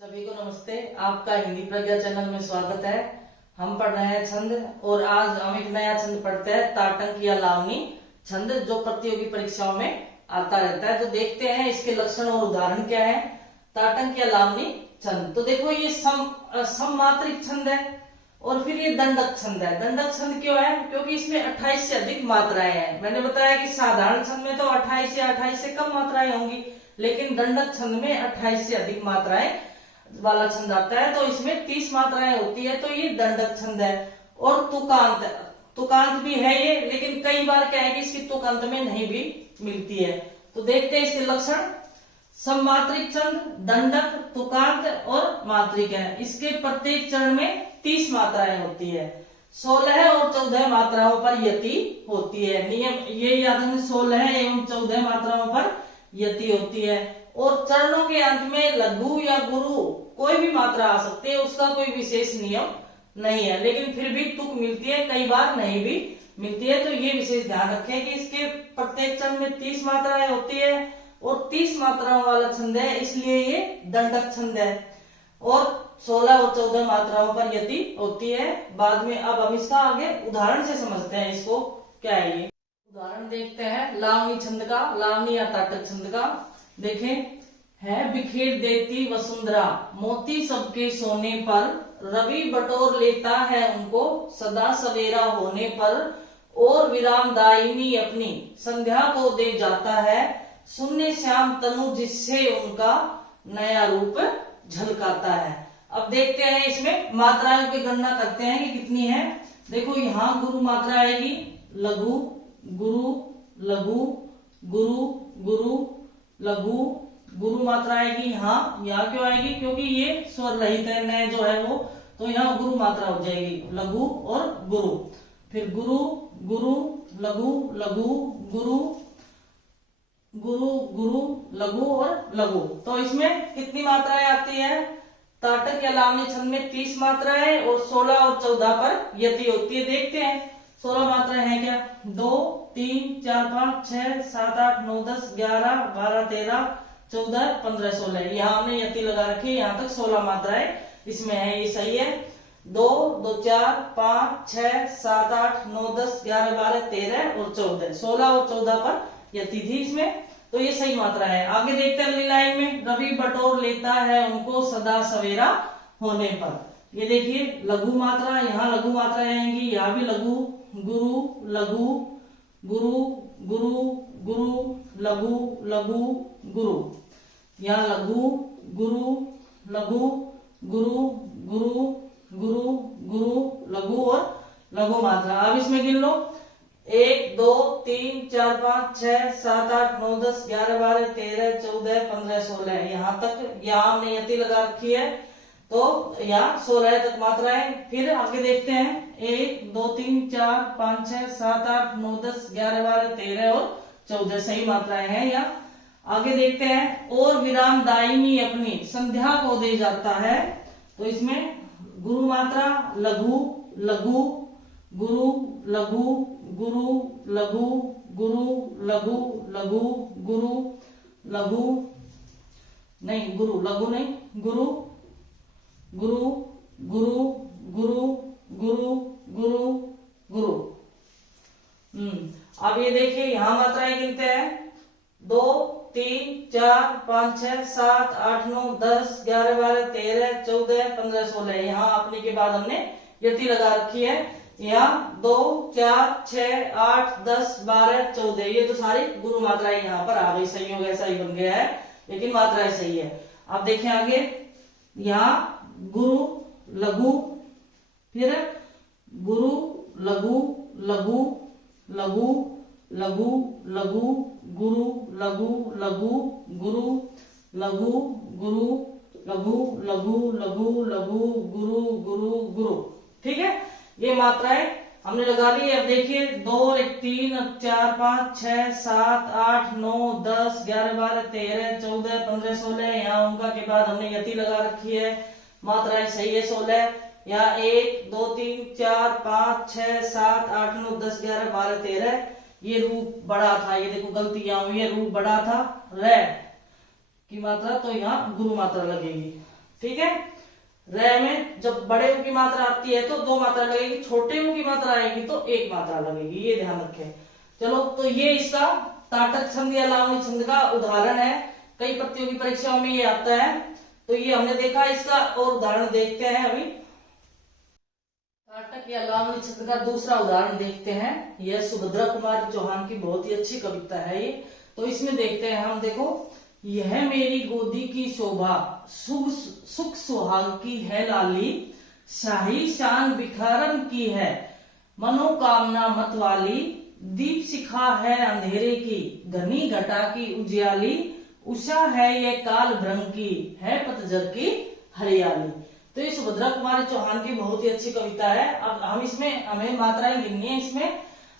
सभी को नमस्ते। आपका हिंदी प्रज्ञा चैनल में स्वागत है। हम पढ़ रहे हैं छंद और आज हम एक नया छंद पढ़ते हैं, ताटंक या लावनी छंद, जो प्रतियोगी परीक्षाओं में आता रहता है। तो देखते हैं इसके लक्षण और उदाहरण क्या है। ताटंक या लावनी छंद, तो देखो ये सममात्रिक छंद है और फिर ये दंडक छंद है। दंडक छंद क्यों है? क्योंकि इसमें 28 से अधिक मात्राएं हैं। मैंने बताया कि साधारण छंद में तो 28 या 28 से कम मात्राएं होंगी, लेकिन दंडक छंद में 28 से अधिक मात्राएं वाला छंद आता है। तो इसमें 30 मात्राएं होती है, तो ये दंडक छंद है। और तुकांत भी है ये, लेकिन कई बार क्या है कि इसकी तुकांत में नहीं भी मिलती है। तो देखते हैं इसके लक्षण। सममात्रिक छंद, दंडक, तुकांत और मात्रिक है। इसके प्रत्येक चरण में 30 मात्राएं होती है। 16 और 14 मात्राओं पर यति होती है। नियम ये याद रखना, 16 एवं 14 मात्राओं पर यति होती है। और चरणों के अंत में लघु या गुरु कोई भी मात्रा आ सकती है, उसका कोई विशेष नियम नहीं है, लेकिन फिर भी तुक मिलती है, कई बार नहीं भी मिलती है। तो ये विशेष ध्यान रखें कि इसके प्रत्येक चरण में 30 मात्राएं होती है और 30 मात्राओं वाला छंद है, इसलिए ये दंडक छंद है। और 16 और 14 मात्राओं पर यति होती है बाद में। अब हम इसका आगे उदाहरण से समझते हैं इसको क्या है। ये उदाहरण देखते हैं लावनी छंद का, लावनी या ताटक छंद का। देखें, है बिखेर देती वसुंधरा, मोती सबके सोने पर, रवि बटोर लेता है उनको सदा सवेरा होने पर, और विराम दायिनी अपनी संध्या को दे जाता है, शून्य श्याम तनु जिससे उनका नया रूप झलकाता है। अब देखते हैं इसमें मात्राओं की गणना करते हैं कि कितनी है। देखो, यहाँ गुरु मात्रा आएगी, लघु गुरु, लघु गुरु, गुरु लघु गुरु मात्रा आएगी। यहाँ क्यों आएगी? क्योंकि ये स्वर रहित है, नए जो है वो, तो यहाँ गुरु मात्रा हो जाएगी, लघु और गुरु। फिर गुरु गुरु लघु, लघु गुरु, गुरु गुरु लघु और लघु। तो इसमें कितनी मात्राएं आती है? ताटक या लावनी छंद में 30 मात्राएं और 16 और 14 पर यति होती है। देखते हैं 16 मात्राएं हैं क्या? 2 3 4 5 6 7 8 9 10 11 12 13 14 15 16। यहाँ हमने यति लगा रखी है, यहाँ तक 16 मात्राएं इसमें है, ये सही है। 2 2 4 5 6 7 8 9 10 11 12 13 और 14, 16 और 14 पर यति थी इसमें, तो ये सही मात्रा है। आगे देखते हैं अगली लाइन में, रवि बटोर लेता है उनको सदा सवेरा होने पर। ये देखिए लघु मात्रा, यहाँ लघु मात्राएं आएंगी, यहाँ भी लघु, गुरु लघु, गुरु गुरु गुरु लघु, लघु गुरु, यहाँ लघु गुरु, लघु गुरु, गुरु गुरु गुरु लघु और लघु मात्रा। अब इसमें गिन लो, 1 2 3 4 5 6 7 8 9 10 11 12 13 14 15 16, यहाँ तक यहाँ हमने यति लगा रखी है, तो यहाँ 16 तक मात्राएं। फिर आगे देखते हैं, 1 2 3 4 5 6 7 8 9 10 11 12 13 और 14 सही मात्राएं हैं यहाँ। आगे देखते हैं, और विराम दायिनी अपनी संध्या को दे जाता है। तो इसमें गुरु मात्रा, लघु लघु गुरु, लघु गुरु, लघु गुरु, लघु लघु गुरु, लघु नहीं गुरु, लघु नहीं गुरु, गुरु गुरु गुरु गुरु गुरु गुरु। अब ये देखिए यहाँ मात्राएं गिनते हैं, 2 3 4 5 6 7 8 9 10 11 12 13 14 15 16, यहाँ अपने के बाद हमने यति लगा रखी है। यहाँ 2 4 6 8 10 12 14, ये तो सारी गुरु मात्राएं यहाँ पर आ गई, सही हो गया, सही बन गया है, लेकिन मात्राएं सही है। अब देखें आगे, यहाँ गुरु लघु, फिर गुरु लघु, लघु लघु लघु लघु गुरु, लघु लघु गुरु, लघु गुरु, लघु लघु लघु लघु गुरु, गुरु गुरु। ठीक है, ये मात्राएं हमने लगा ली। अब देखिए 2 1 3 4 5 6 7 8 9 10 11 12 13 14 15 16, यहाँ उनका के बाद हमने यति लगा रखी है, मात्राएं सही है 16। यहाँ 1 2 3 4 5 6 7 8 9 10 11 12 13, ये रूप बड़ा था, ये देखो गलती यहाँ हुई है, रूप बड़ा था, रे की मात्रा, तो यहाँ गुरु मात्रा लगेगी। ठीक है। र में जब बड़े ऊ की मात्रा आती है तो 2 मात्रा लगेगी, छोटे ऊ की मात्रा आएगी तो 1 मात्रा लगेगी, ये ध्यान रखें। चलो, तो ये इसका ताटक छंद या लावणी छंद का उदाहरण है। कई प्रतियोगी परीक्षाओं में ये आता है, तो ये हमने देखा। इसका और उदाहरण देखते हैं अभी। ताटक या लावणी छंद का दूसरा उदाहरण देखते हैं। यह सुभद्रा कुमारी चौहान की बहुत ही अच्छी कविता है ये। तो इसमें देखते हैं हम, देखो, यह मेरी गोदी की शोभा, सुख सुहाग की है लाली, शाही शान बिखारन की है, मनोकामना मत वाली, दीप शिखा है अंधेरे की, घनी घटा की उजियाली, उषा है ये काल भ्रम की, है पतझर की हरियाली। तो ये सुभद्रा कुमारी चौहान की बहुत ही अच्छी कविता है। अब हम इसमें हमें मात्राएं गिननी है इसमें।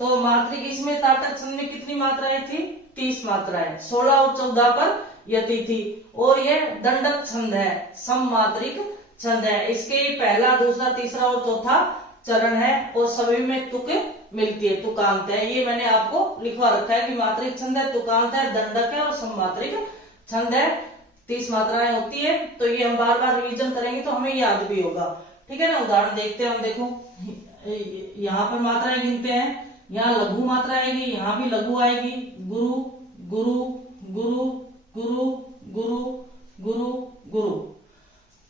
तो मात्रिक इसमें ताटक छंद में कितनी मात्राएं थी? 30 मात्राएं। 16 और 14 पर यति थी। और ये दंडक छंद है, सममात्रिक छंद है। इसके पहला, दूसरा, तीसरा और चौथा चरण है और सभी में तुक मिलती है, तुकांत है। ये मैंने आपको लिखवा रखा है कि मात्रिक छंद है, तुकांत है, दंडक है और सममात्रिक छंद है। 30 मात्राएं होती है। तो ये हम बार बार रिवीजन करेंगे तो हमें याद भी होगा, ठीक है ना। उदाहरण देखते हैं हम। देखो, यहाँ पर मात्राएं गिनते हैं। यहाँ लघु मात्रा आएगी, यहाँ भी लघु आएगी। गुरु गुरु गुरु गुरु गुरु गुरु गुरु।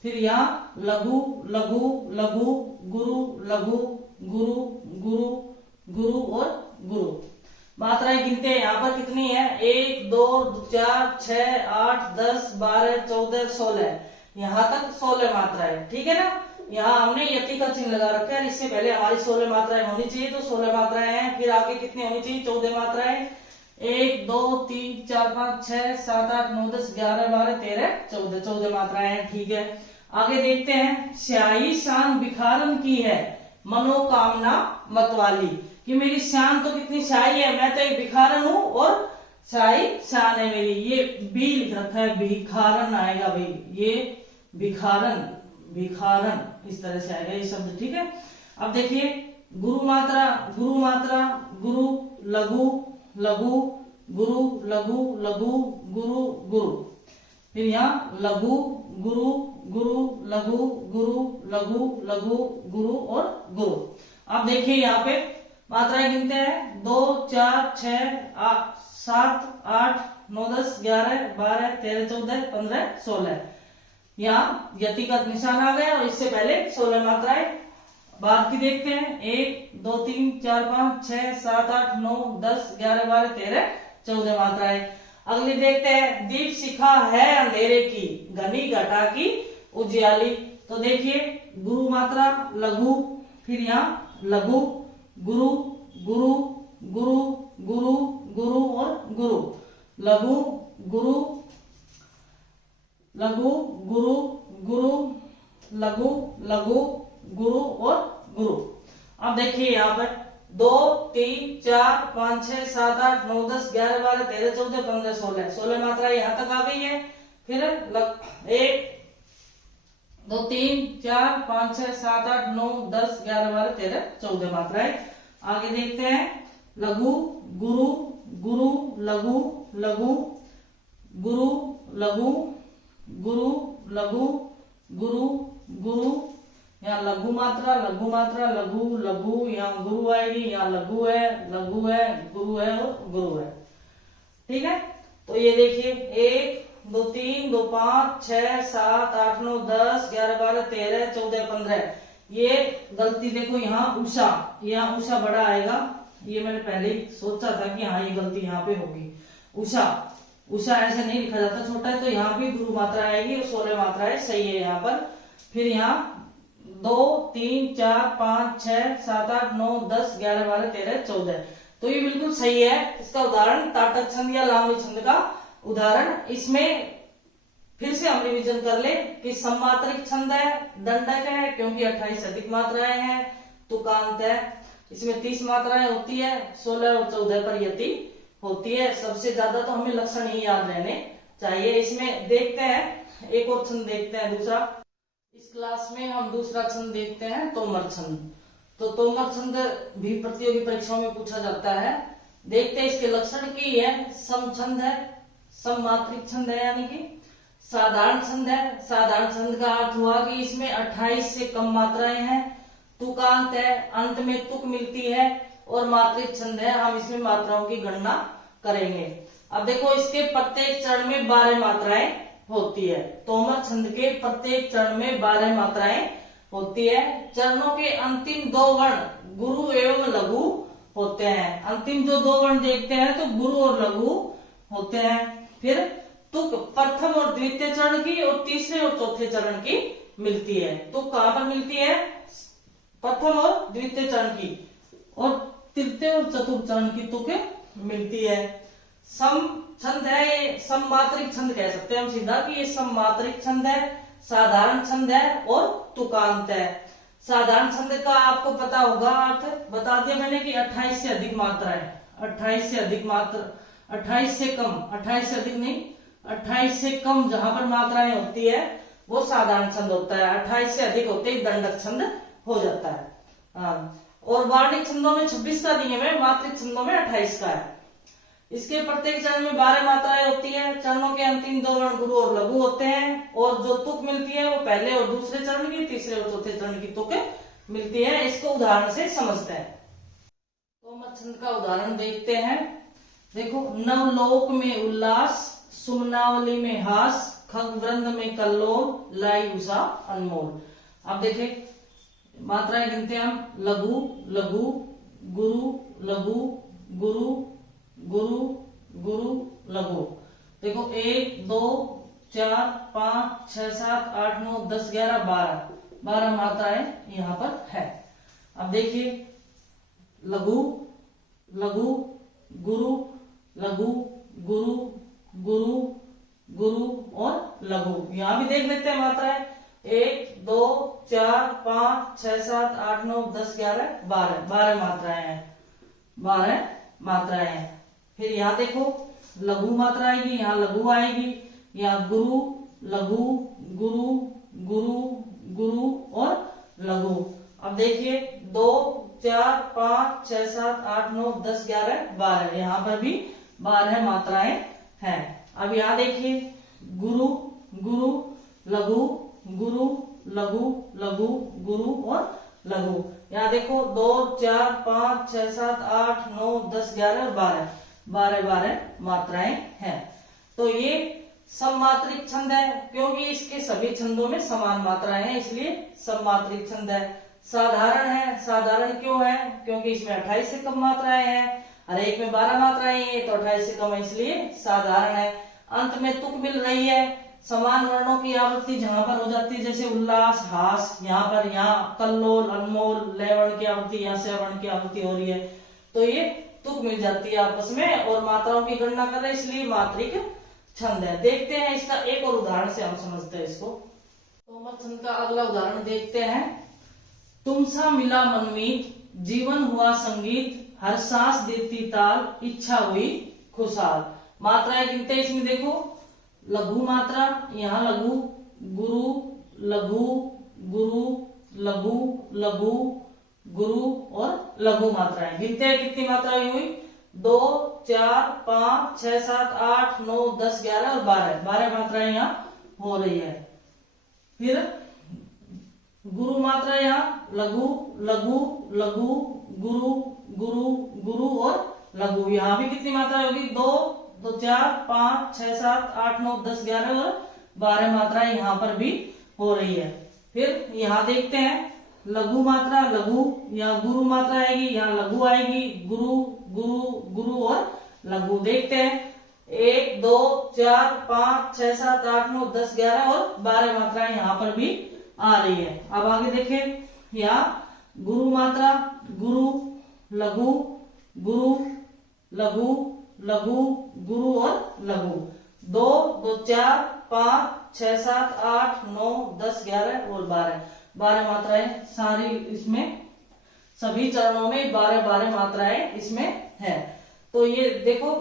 फिर यहाँ लघु लघु लघु गुरु लघु गुरु गुरु गुरु और गुरु। मात्राएं गिनते हैं। यहाँ पर कितनी है? 1 2 4 6 8 10 12 14 16। यहाँ तक 16 मात्राएं, ठीक है ना। यहाँ हमने यति का चिन्ह लगा रखा है। इससे पहले हमारी 16 मात्राएं होनी चाहिए, तो 16 मात्राएं हैं। फिर आगे कितनी होनी चाहिए? 14 मात्राएं। 1 2 3 4 5 6 7 8 9 10 11 12 13 14 14 मात्राएं हैं, ठीक है। आगे देखते हैं। स्याही शान बिखारन की है, मनोकामना मतवाली। कि मेरी शान तो कितनी शाही है, मैं तो एक भिखारन हूं और शाही शान है मेरी। ये बी लिख रखा है, भिखारन आएगा भाई, ये भिखारन भिखारन इस तरह से आएगा ये शब्द, ठीक है। अब देखिए, गुरु मात्रा गुरु मात्रा गुरु लघु लघु गुरु लघु लघु गुरु गुरु। फिर यहाँ लघु गुरु गुरु लघु गुरु लघु लघु गुरु और गुरु। अब देखिए यहाँ पे मात्राएं गिनते हैं। 2 4 6 7 8 9 10 11 12 13 14 15 16। यहाँ यति का निशान आ गया और इससे पहले 16 मात्राएं। बाद की देखते हैं। 1 2 3 4 5 6 7 8 9 10 11 12 13 14 मात्राएं। अगली देखते हैं। दीप शिखा है अंधेरे की, घनी घटा की उजियाली। तो देखिए, गुरु मात्रा लघु, फिर यहाँ लघु गुरु गुरु गुरु गुरु गुरु और गुरु। लघु गुरु लघु गुरु गुरु लघु लघु गुरु और गुरु। अब देखिए यहाँ पर 2 3 4 5 6 7 8 9 10 11 12 13 14 15 16 16 मात्रा यहाँ तक आ गई है। फिर 1 2 3 4 5 6 7 8 9 10 11 12 13 14 मात्राएं। आगे देखते हैं। लघु गुरु गुरु लघु लघु गुरु लघु गुरु लघु गुरु गुरु। यहाँ लघु मात्रा लघु लघु, यहाँ गुरु आएगी, यहाँ लघु है गुरु है और गुरु है, ठीक है। तो ये देखिए 1 2 3 2 5 6 7 8 9 10 11 12 13 14 15। ये गलती देखो, यहाँ उषा बड़ा आएगा। ये मैंने पहले ही सोचा था कि हाँ ये गलती यहाँ पे होगी। उषा ऐसे नहीं लिखा जाता, छोटा है। तो यहाँ भी गुरु मात्रा आएगी और 16 मात्राएं सही है यहाँ पर। फिर यहाँ 2 3 4 5 6 7 8 9 10 11 12 13 14। तो ये बिल्कुल सही है। इसका उदाहरण ताटक छंद या लावणी छंद का उदाहरण। इसमें फिर से हम रिवीजन कर ले कि सममात्रिक छंद है, दंडक है क्योंकि 28 अधिक मात्राएं हैं, तुकांत है, इसमें 30 मात्राएं होती है, 16 और 14 पर यति होती है। सबसे ज्यादा तो हमें लक्षण ही याद रहने चाहिए। इसमें देखते हैं, एक और छंद देखते हैं दूसरा। इस क्लास में हम दूसरा छंद देखते हैं, तोमर छंद। तो तोमर छंद भी प्रतियोगी परीक्षाओं में पूछा जाता है। देखते हैं इसके लक्षण की है। सम छंद है, सममात्रिक छंद है, यानी कि साधारण छंद है। साधारण छंद का अर्थ हुआ कि इसमें 28 से कम मात्राएं हैं, तुकांत है, अंत में तुक मिलती है, और मात्रिक छंद है, हम इसमें मात्राओं की गणना करेंगे। अब देखो इसके प्रत्येक चरण में 12 मात्राएं होती है। तोमर छंद के प्रत्येक चरण में 12 मात्राएं होती है। चरणों के अंतिम 2 वर्ण गुरु एवं लघु होते हैं। अंतिम जो 2 वर्ण देखते हैं तो गुरु और लघु होते हैं। फिर तुक प्रथम और द्वितीय चरण की और तीसरे और चौथे चरण की मिलती है। तुक कहां पर मिलती है? प्रथम और द्वितीय चरण की, और तृतीय और चतुर्थ चरण की तुक मिलती है। सम छंद है, ये सममात्रिक छंद कह सकते हैं हम सीधा कि ये सममात्रिक छंद है, साधारण छंद है और तुकांत है। साधारण छंद का आपको पता होगा अर्थ बता दिया मैंने कि 28 से अधिक मात्रा है। 28 से अधिक मात्रा, 28 से कम, 28 से अधिक नहीं, 28 से कम जहां पर मात्राएं होती है वो साधारण छंद होता है। 28 से अधिक होते ही दंडक छंद हो जाता है। और वार्णिक छंदों में 26 का नियम है, मात्रिक छंदों में 28 का है। इसके प्रत्येक चरण में 12 मात्राएं होती है। चरणों के अंतिम 2 वर्ण गुरु और लघु होते हैं, और जो तुक मिलती है वो पहले और दूसरे चरण की, तीसरे और चौथे चरण की तुक मिलती है। इसको उदाहरण से समझते हैं। तोमर छंद का उदाहरण देखते हैं। देखो, नवलोक में उल्लास, सुमनावली में हास, खग वृंद में कल्लोल, लाई उषा अनमोल। अब देखें मात्राएं गिनते हैं हम। लघु लघु, गुरु लघु, गुरु गुरु गुरु लघु। देखो 1 2 4 5 6 7 8 9 10 11 12 मात्राएं यहाँ पर है। अब देखिए लघु लघु, गुरु लघु, गुरु गुरु गुरु और लघु। यहाँ भी देख लेते हैं मात्राएं। 1 2 4 5 6 7 8 9 10 11 12 मात्राएं हैं। 12 मात्राएं हैं। फिर यहाँ देखो लघु मात्रा आएगी, यहाँ लघु आएगी, यहाँ गुरु लघु, गुरु गुरु गुरु और लघु। अब देखिए 2 4 5 6 7 8 9 10 11 12, यहाँ पर भी 12 मात्राएं हैं। अब यहाँ देखिए गुरु गुरु लघु, गुरु लघु, लघु गुरु और लघु। यहाँ देखो 2 4 5 6 7 8 9 10 11 और 12 मात्राएं हैं। तो ये सममात्रिक छंद है, क्योंकि इसके सभी छंदों में समान मात्राएं हैं, इसलिए सममात्रिक छंद है। साधारण है, साधारण क्यों है? क्योंकि इसमें 28 से कम मात्राएं हैं। हर एक में 12 मात्राएं हैं तो 28 से कम है, इसलिए साधारण है। अंत में तुक मिल रही है। समान वर्णों की आवृत्ति जहां पर हो जाती है, जैसे उल्लास हास, यहाँ पर, यहाँ कल्लोल अनमोल, लय वर्ण की आवृत्ति, यहाँ से वर्ण की आवृत्ति हो रही है, तो ये तुक मिल जाती है आपस में और मात्राओं की गणना कर रहे हैं, इसलिए मात्रिक छंद है। देखते हैं इसका एक और उदाहरण से हम समझते हैं इसको। तोमर छंद का अगला उदाहरण देखते हैं। तुमसा मिला मनमीत, जीवन हुआ संगीत, हर सांस देती ताल, इच्छा हुई खुशहाल। मात्राएं गिनते हैं इसमें। देखो लघु मात्रा, यहाँ लघु, गुरु लघु, गुरु लघु, लघु गुरु और लघु मात्राएं गिनते हैं। कितनी मात्राएं हुई? 2 4 5 6 7 8 9 10 11 और 12 मात्राएं यहाँ हो रही है। फिर गुरु मात्रा, यहाँ लघु लघु लघु, गुरु गुरु गुरु और लघु। यहाँ भी कितनी मात्राएं होगी? 2 2 4 5 6 7 8 9 10 11 और 12 मात्राएं यहाँ पर भी हो रही है। फिर यहाँ देखते हैं लघु मात्रा, लघु, यहाँ गुरु मात्रा आएगी, यहाँ लघु आएगी, गुरु गुरु गुरु और लघु। देखते हैं 1 2 4 5 6 7 8 9 10 11 और 12 मात्राएं यहाँ पर भी आ रही है। अब आगे देखें, यहाँ गुरु मात्रा, गुरु लघु, गुरु लघु, लघु गुरु और लघु। 2 2 4 5 6 7 8 9 10 11 और 12 मात्राएं सारी इसमें, सभी चरणों में 12 मात्राएं इसमें है। तो ये देखो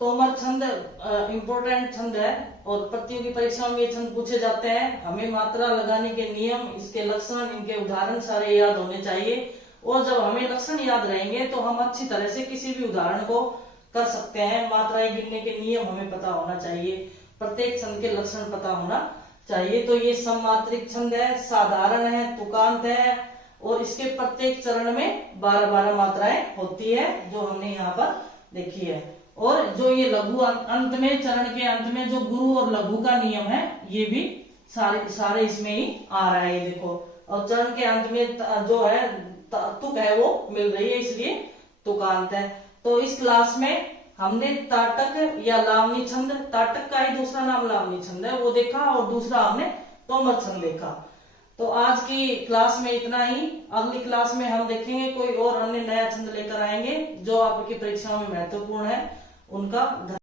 तोमर छंद इम्पोर्टेंट छंद है और प्रतियोगी परीक्षाओं में ये छंद पूछे जाते हैं। हमें मात्रा लगाने के नियम, इसके लक्षण, इनके उदाहरण सारे याद होने चाहिए, और जब हमें लक्षण याद रहेंगे तो हम अच्छी तरह से किसी भी उदाहरण को कर सकते हैं। मात्राएं गिनने के नियम हमें पता होना चाहिए। प्रत्येक छंद के लक्षण पता होना चाहिए। तो ये सममात्रिक छंद है, साधारण है, तुकांत है, और इसके प्रत्येक चरण में 12-12 मात्राएं होती है, जो हमने यहाँ पर देखी है। और जो ये लघु अंत में, चरण के अंत में जो गुरु और लघु का नियम है, ये भी सारे इसमें ही आ रहा है, ये देखो। और चरण के अंत में जो है तुक है वो मिल रही है, इसलिए तुकांत है। तो इस क्लास में हमने ताटक या लावनी छंद, ताटक का ही दूसरा नाम लावनी छंद है, वो देखा, और दूसरा हमने तोमर छंद देखा। तो आज की क्लास में इतना ही। अगली क्लास में हम देखेंगे कोई और अन्य नया छंद लेकर आएंगे जो आपकी परीक्षाओं में महत्वपूर्ण है। उनका